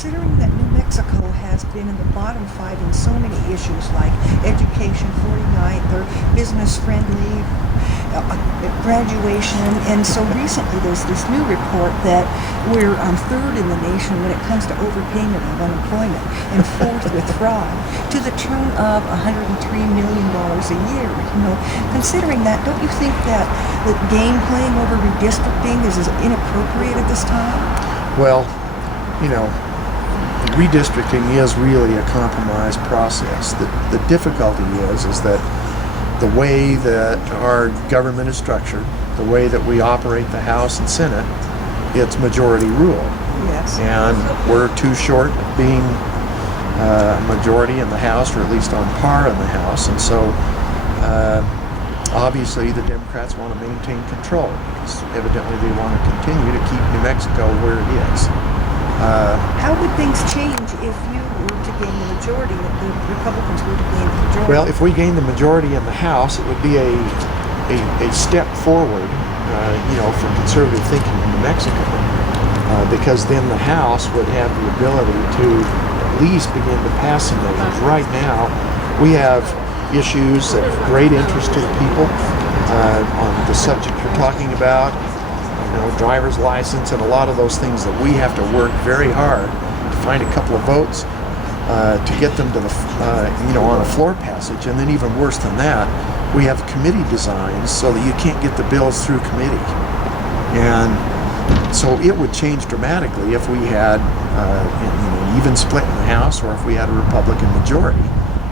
considering that New Mexico has been in the bottom 5 in so many issues like education, 49th, or business-friendly, graduation, and so recently there's this new report that we're 3rd in the nation when it comes to overpayment of unemployment and 4th with fraud, to the tune of $103 million a year. Considering that, don't you think that the game playing over redistricting is inappropriate at this time? Well, redistricting is really a compromise process. The difficulty is that the way that our government is structured, the way that we operate the House and Senate, it's majority rule. Yes. And we're too short of being a majority in the House, or at least on par in the House. And so obviously the Democrats want to maintain control, because evidently they want to continue to keep New Mexico where it is. How would things change if you were to gain the majority, if the Republicans were to gain the majority? Well, if we gain the majority in the House, it would be a step forward, for conservative thinking in New Mexico, because then the House would have the ability to at least begin to pass some measures. Right now, we have issues of great interest to the people on the subject you're talking about. Driver's license and a lot of those things that we have to work very hard to find a couple of votes to get them to the, on a floor passage. And then even worse than that, we have committee designs so that you can't get the bills through committee. And so it would change dramatically if we had an even split in the House, or if we had a Republican majority,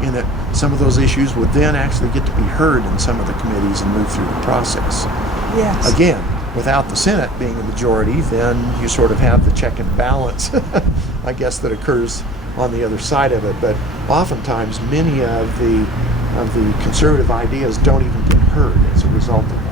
in that some of those issues would then actually get to be heard in some of the committees and move through the process. Yes. Again, without the Senate being a majority, then you sort of have the check and balance, I guess, that occurs on the other side of it. But oftentimes, many of the conservative ideas don't even get heard as a result of that.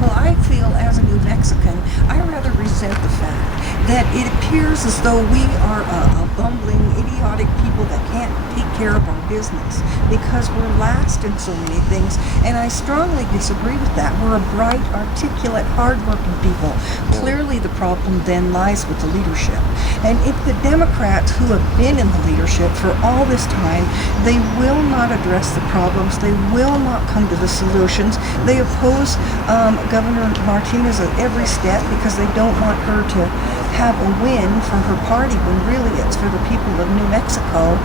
Well, I feel as a New Mexican, I rather resent the fact that it appears as though we are a bumbling, idiotic people that can't take care of our business because we're last in so many things, and I strongly disagree with that. We're a bright, articulate, hardworking people. Clearly the problem then lies with the leadership. And if the Democrats who have been in the leadership for all this time, they will not address the problems, they will not come to the solutions, they oppose Governor Martinez at every step because they don't want her to have a win for her party when really it's for the people of New Mexico.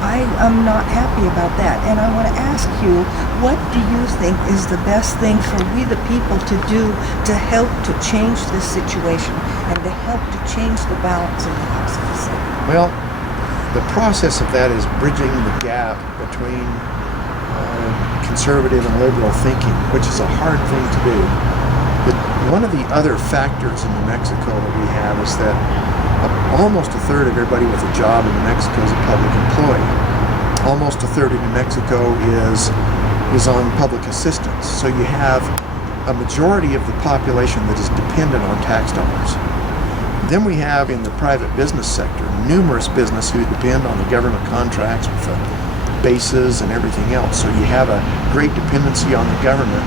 I am not happy about that, and I want to ask you, what do you think is the best thing for we the people to do to help to change this situation and to help to change the balance in the House of the Senate? Well, the process of that is bridging the gap between conservative and liberal thinking, which is a hard thing to do. But one of the other factors in New Mexico that we have is that almost a third of everybody with a job in New Mexico is a public employee. Almost a third of New Mexico is on public assistance. So you have a majority of the population that is dependent on tax dollars. Then we have in the private business sector numerous businesses who depend on the government contracts with bases and everything else. So you have a great dependency on the government,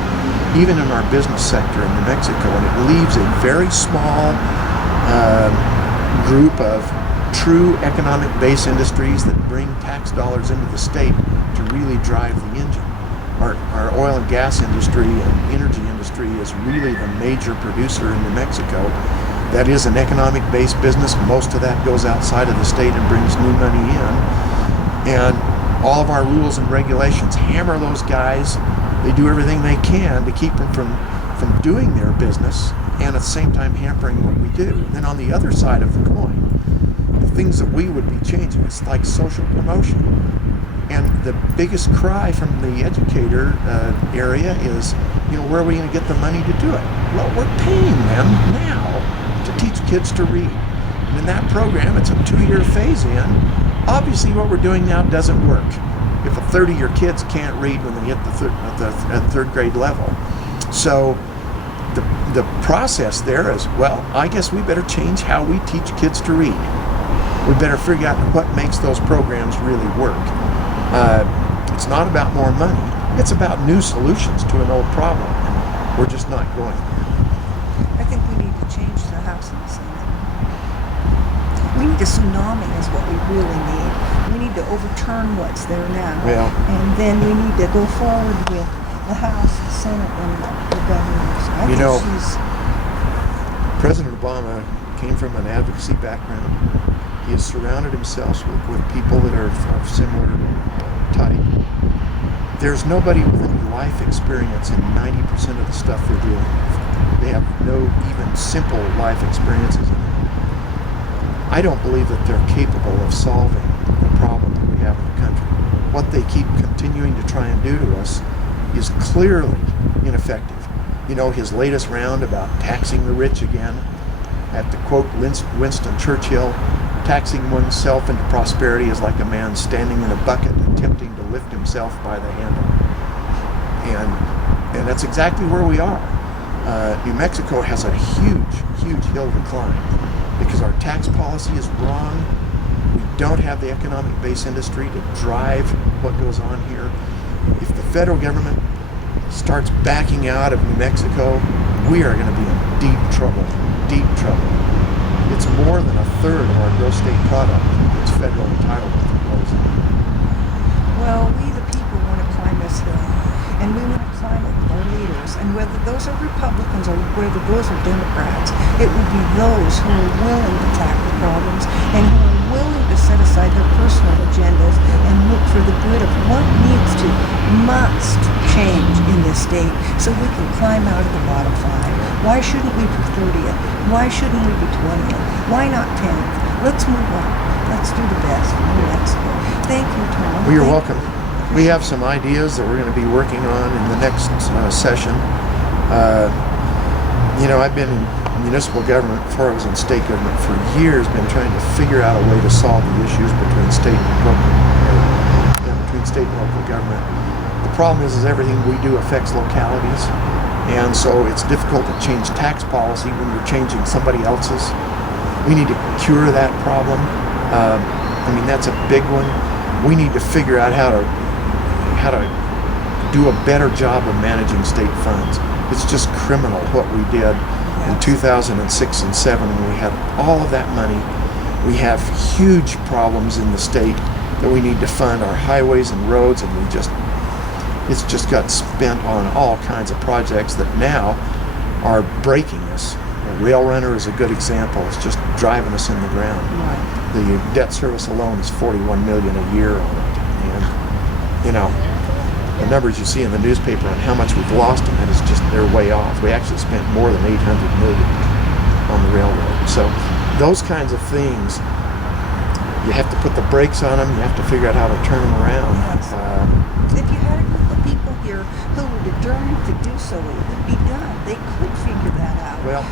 even in our business sector in New Mexico, and it leaves a very small group of true economic base industries that bring tax dollars into the state to really drive the engine. Our oil and gas industry and energy industry is really the major producer in New Mexico. That is an economic-based business. Most of that goes outside of the state and brings new money in. And all of our rules and regulations hammer those guys. They do everything they can to keep them from doing their business, and at the same time hampering what we do. And then on the other side of the coin, the things that we would be changing, it's like social promotion. And the biggest cry from the educator area is, where are we going to get the money to do it? Well, we're paying them now to teach kids to read. And in that program, it's a 2-year phase-in. Obviously, what we're doing now doesn't work if a third of your kids can't read when they hit the third grade level. So the process there is, well, I guess we better change how we teach kids to read. We better figure out what makes those programs really work. It's not about more money. It's about new solutions to an old problem. And we're just not going there. I think we need to change the House and the Senate. We need a tsunami is what we really need. We need to overturn what's there now. Well, and then we need to go forward with the House, the Senate, and the governors. I You think know, she's... President Obama came from an advocacy background. He has surrounded himself with people that are of similar type. There's nobody with any life experience in 90% of the stuff they're dealing with. They have no even simple life experiences in it. I don't believe that they're capable of solving the problem that we have in the country. What they keep continuing to try and do to us is clearly ineffective. You know, his latest round about taxing the rich again, at the quote Winston Churchill, taxing oneself into prosperity is like a man standing in a bucket attempting to lift himself by the handle. And that's exactly where we are. New Mexico has a huge hill to climb because our tax policy is wrong. We don't have the economic base industry to drive what goes on here. If the federal government starts backing out of New Mexico, we are going to be in deep trouble. It's more than a third of our gross state product. It's federal entitlement proposal. Well, we the people want to climb this hill, and we want to climb it with our leaders. And whether those are Republicans or whether those are Democrats, it will be those who are willing to tackle problems and who are willing to set aside their personal agendas and look for the good of what must change in this state so we can climb out of the bottom 5. Why shouldn't we be 30th? Why shouldn't we be 20th? Why not 10th? Let's move on. Let's do the best for New Mexico. Thank you, Tom. Well, you're welcome. We have some ideas that we're going to be working on in the next session. I've been in municipal government before I was in state government for years, been trying to figure out a way to solve the issues between state and local government. The problem is everything we do affects localities, and so it's difficult to change tax policy when you're changing somebody else's. We need to cure that problem. That's a big one. We need to figure out how to do a better job of managing state funds. It's just criminal what we did in 2006 and 7 when we had all of that money. We have huge problems in the state that we need to fund our highways and roads, and it's just got spent on all kinds of projects that now are breaking us. The Rail Runner is a good example. It's just driving us in the ground. Right. The debt service alone is $41 million a year on it. And, the numbers you see in the newspaper on how much we've lost on it is just, they're way off. We actually spent more than $800 million on the railroad. So those kinds of things, you have to put the brakes on them. You have to figure out how to turn them around. Yes. If you had a group of people here who were determined to do so, it would be done. They could figure that out. Well,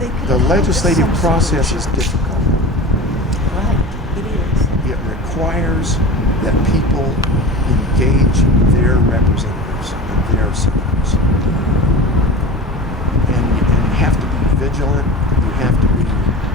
They could the come to legislative some process solution. is difficult. Right, it is. It requires that people engage their representatives and their senators. And you have to be vigilant. You have to be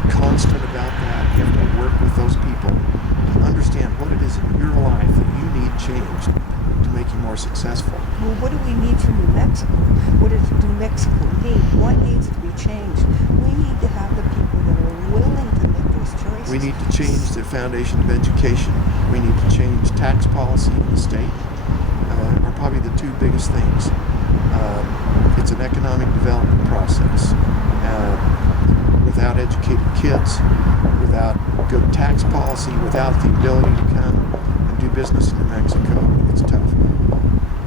constant about that. You have to work with those people to understand what it is in your life that you need changed to make you more successful. Well, what do we need from New Mexico? What does New Mexico need? What needs to be changed? We need to have the people that are willing to make those choices. We need to change the foundation of education. We need to change tax policy in the state. Are probably the two biggest things. It's an economic development process. Without educated kids, without good tax policy, without the ability to come and do business in New Mexico, it's tough.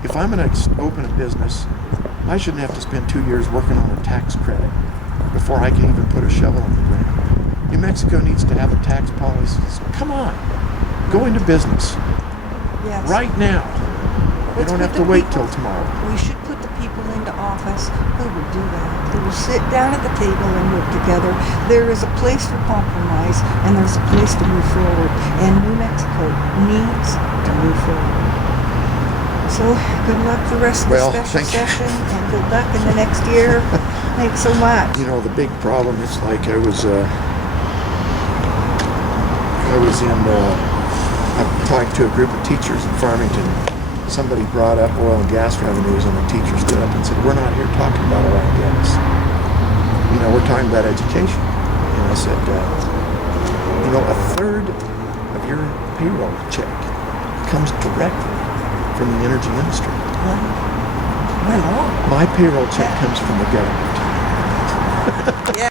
If I'm going to open a business, I shouldn't have to spend 2 years working on a tax credit before I can even put a shovel in the ground. New Mexico needs to have a tax policy. Come on, go into business Yes. right now. You Let's don't put have to the wait people- till tomorrow. We should put the people into office who will do that, who will sit down at the table and work together. There is a place for compromise, and there's a place to move forward, and New Mexico needs to move forward. So, good luck the rest of Well, the special thank you. session, and good luck in the next year. Thanks so much. You know, the big problem is like I was talking to a group of teachers in Farmington. Somebody brought up oil and gas revenues, and the teacher stood up and said, "We're not here talking about oil and gas. We're talking about education." I said, a third of your payroll check comes directly from the energy industry. My Lord. My payroll check comes from the government. Yeah.